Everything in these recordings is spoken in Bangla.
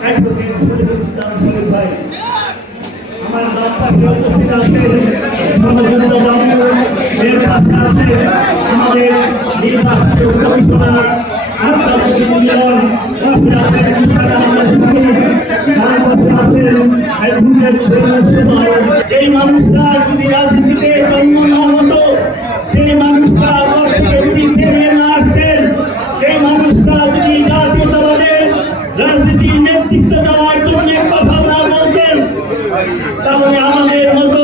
আমার আমাদের যেই মানুষরা যদি রাজনীতিতে জন্ম না হতো, সেই মানুষরা না আসতেন, সেই মানুষরা যদি জাতীয়তাবাদের রাজনীতির নেতৃত্ব দেওয়ার জন্য কথা না বলতেন, তাহলে আমাদের মতো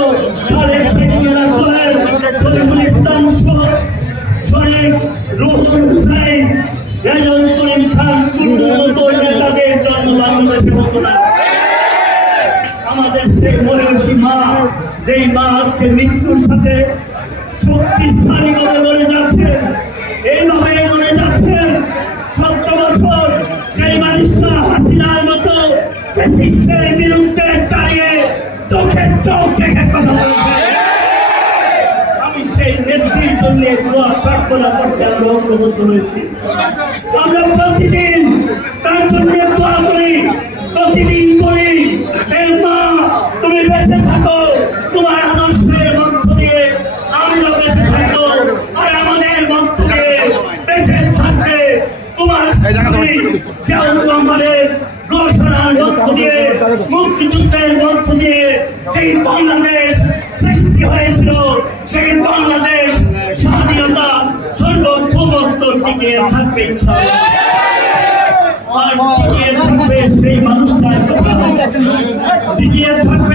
শরীফুল ইসলাম শরীফ, রুহুল হুসাইন, রেজাউল করিম খান চুন্নুর মতো নেতাদের জন্ম বাংলাদেশে হতো না। আমাদের সেই মহিষী মা, যেই মা আজকে মৃত্যুর সাথে শক্তিশালী ভাবে লড়ে যাচ্ছেন, এইভাবে লড়ে যাচ্ছেন 17 বছর, যেই মানুষটা হাসিনার মতো ফ্যাসিস্টের বিরুদ্ধে দাঁড়িয়ে চোখে চোখ রেখে কথা বলছে। আমি সেই নেত্রীর জন্য দোয়া প্রার্থনা করতে আমরা ঐক্যবদ্ধ হয়েছি। আমরা প্রতিদিন তার জন্য দোয়া করি, প্রতিদিন করি। এই মা, তুমি বেঁচে থাকো, তোমার আদর্শের মধ্য দিয়ে আমরা বেঁচে থাকবো, আর আমাদের মধ্য দিয়ে বেঁচে থাকবে তোমার আমাদের ঘোষণার মধ্য দিয়ে, মুক্তিযুদ্ধের মধ্য দিয়ে সেই বাংলাদেশ সৃষ্টি হয়েছিল, সেই বাংলাদেশ স্বাধীনতা সার্বভৌমত্ব টিকিয়ে থাকবে ইনশাআল্লাহ। আর টিকিয়ে থাকবে সেই মানুষটার কথা, টিকিয়ে থাকবে